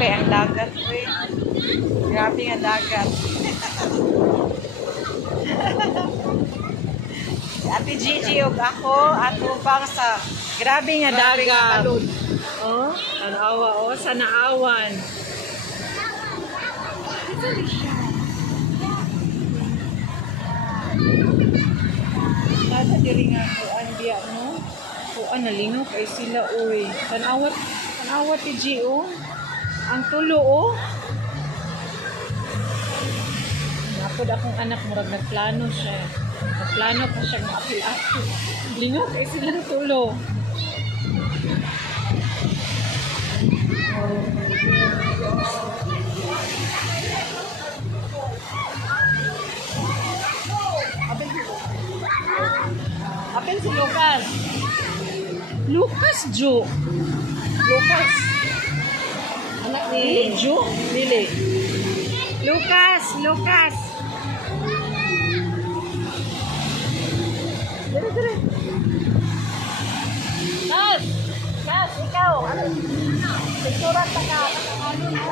kay ang dagat. Uy. Grabe nga dagat. Ate Gigi ug ako atubang sa grabe nga dagat. Oh, tanawa oh sa naawan. Nasa diri nga kuan biya no. Kuan nalingaw kay sila oy. Tanawa ti G oh. Ang tulo oh. Napod akong anak murag nagplano siya. Nagplano pa siya ng apil-apil. Lingaw kay sila tulo. Apil si Lucas. Lucas Jo. Lucas. Anak ni Jo. Lili. Lucas. Dire. Kas, ikaw. Picturean ta ka. Ano na?